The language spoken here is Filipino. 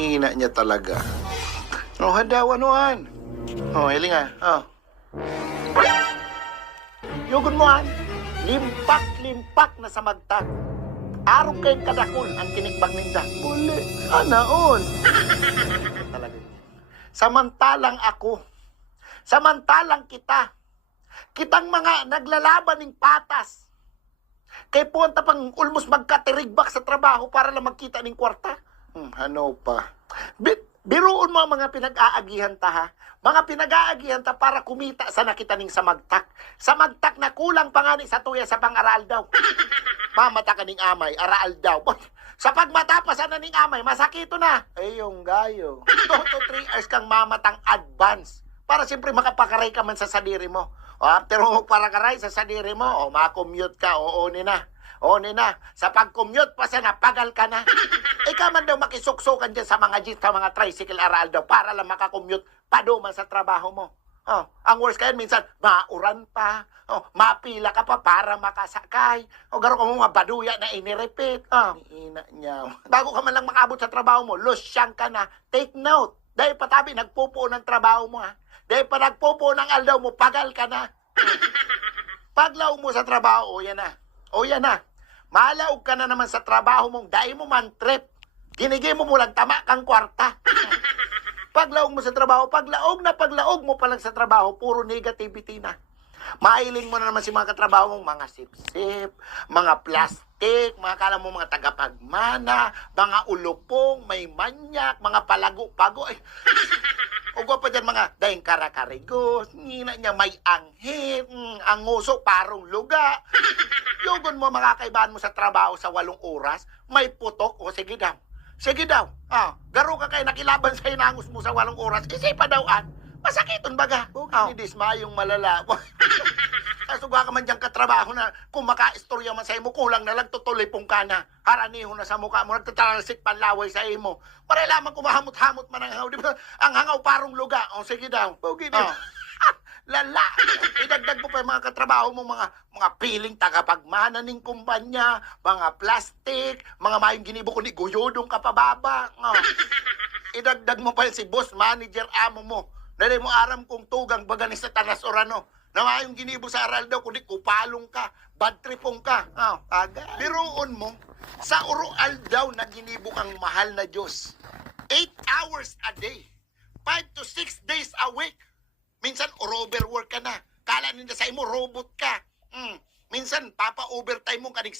Hina niya talaga. Oh, hadawanuan. Oh, hilinga. Oh. Yugon mo, han. Limpak-limpak na sa magtag. Araw kay kadakol ang tinigbang ninda. Uli, sana on. Talaga. Samantalang ako, samantalang kitang mga naglalaban ng patas. Kay punta pang almost magkatirigbak sa trabaho para lang magkita ng kwarta. Ano pa? Biruon mo ang mga pinag-aagihan ta, ha? Mga pinag-aagihan ta para kumita sa nakita ning samagtak. Samagtak na kulang pa nga ni sa tuya sa pang-aral daw. Mamata ka ning amay, aral daw. Sa pagmatapasan na ning amay, masakito na. Ay, yung gayo. 2 to 3 hours kang mamatang advance. Para siyempre makapakaray ka man sa sadiri mo. O after mo magparakaray sa sadiri mo, o makommute ka, o oni na. Oni na. Sa pag-commute pa sana, pagal ka na. Ikaw man daw makisuksukan dyan sa mga jeep, sa mga tricycle aral daw para lang makakommute paduman sa trabaho mo. Oh, ang worst kayan, minsan, mauran pa. Oh, mapila ka pa para makasakay. O garo ka mo mabaduya na inirepeat. Oh, ina niya. Bago ka man lang makabot sa trabaho mo, losyang ka na. Take note. Dahil patabi, nagpupo ng trabaho mo, ha? Dahil pa nagpupo ng aldaw mo, pagal ka na. Paglaw mo sa trabaho, o yan na. O yan na. Malaog ka na naman sa trabaho mong dahil mo man trip. Ginigay mo lang tama kang kwarta. Paglaog mo sa trabaho, paglaog mo pa lang sa trabaho, puro negativity na. Mailing mo na naman si mga katrabaho mong mga sip-sip, mga plastic, mga kala mo mga tagapagmana, mga ulupong, may manyak, mga palago-pago. Ay, ugwa pa dyan mga daing karakarigos, ngina niya may anghit, ang nguso parong luga. Yugon mo mga kaibahan mo sa trabaho sa 8 oras, may putok, o sige daw. Sige daw. Garo ka kayo nakilaban sa inangus mo sa 8 oras, isipa daw masakiton baga. Ni dismayong malala. Kasuga ka man diyang katrabaho na kung maka-istorya man sa imo, kulang na lang tutuloy pong ka na. Haraniho na sa mukha mo, nagtatarasik panlaway sa imo. Para lamang kumahamot-hamot man ang hangaw. Di ba? Ang hangaw parong luga. O sige daw. Lala. Idagdag mo pa yung mga katrabaho mo, mga piling tagapagmana ng kumpanya, mga plastic, mga mayong ginibo ko ni Guyodong kapababa. Idagdag mo pa yung si boss, manager, amo mo. Dali mo aram kong tugang baga ni Satanas Orano. Na mayong ginibo sa aral daw, kundi kupalong ka, bad tripong ka. Biruon mo, sa urual daw na ginibo kang mahal na Diyos. 8 hours a day, 5 to 6 days a week. Minsan, overwork ka na. Kala ninda sa imo, robot ka. Minsan, papa-overtime mo kanig